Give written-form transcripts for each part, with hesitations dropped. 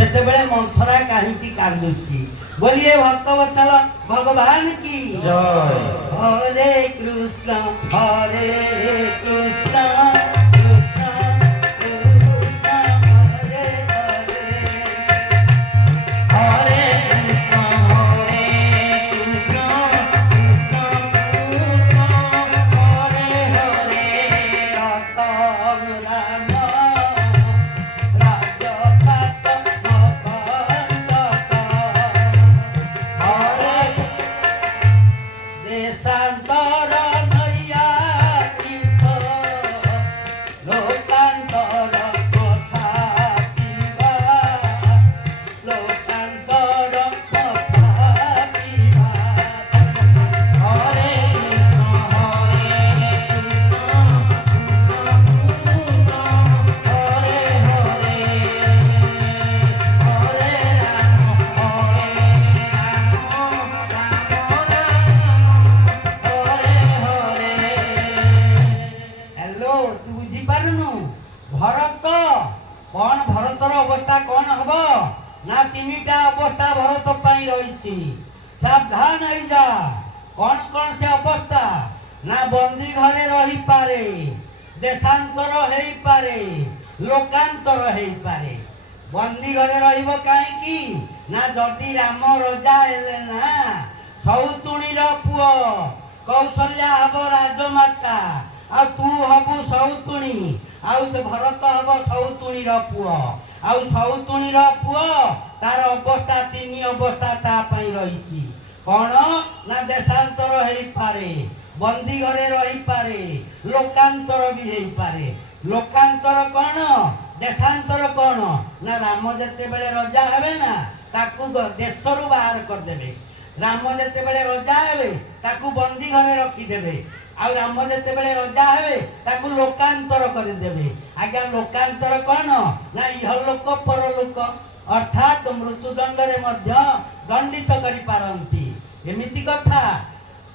सेतेबेले मंथरा कहीं कांदुची। बोलिए भक्तवत्सल भगवान की जय। हरे कृष्ण हरे कृष्ण भरत कौन भरतर अवस्था कौन हम ना तीनटा अवस्था भरत पाई रही। सावधान हो जा। कौन कौन से अवस्था ना बंदी घरे रही पारे, देशांतर हो पारे, लोकांतर हो पारे। बंदी घरे रहिबो काहेकि ना जदि राम रजा हेले ना सौतुणीर पुओ कौशल्या हब राजमाता आ तू हबु सौतुणी आउ से भरत हब सौतुणीर पुओ आउ सौतुणीर पुओ तार अवस्था तीन अवस्था ता पई रही। कौन ना देशांतर हो पारे, बंदी घरे रही पारे, लोकांतर भी हो पारे। लोकांतर कौन देशांतर कौन ना राम जते बेले रजा हेबे ना ताकू देशरू बाहर कर देबे। राम जते बेले रजा हेबे ताकू बंदी घरे रखी देबे। आ राम जते बेले रजा हेबे ताकू लोकांतर कर देबे। आज्ञा लोकांतर कौन ना इहलोक परलोक अर्थात मृत्युदंड रे मध्य दंडित करि पारंती। एमिति कथा।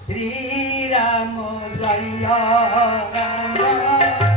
श्री राम जय राम।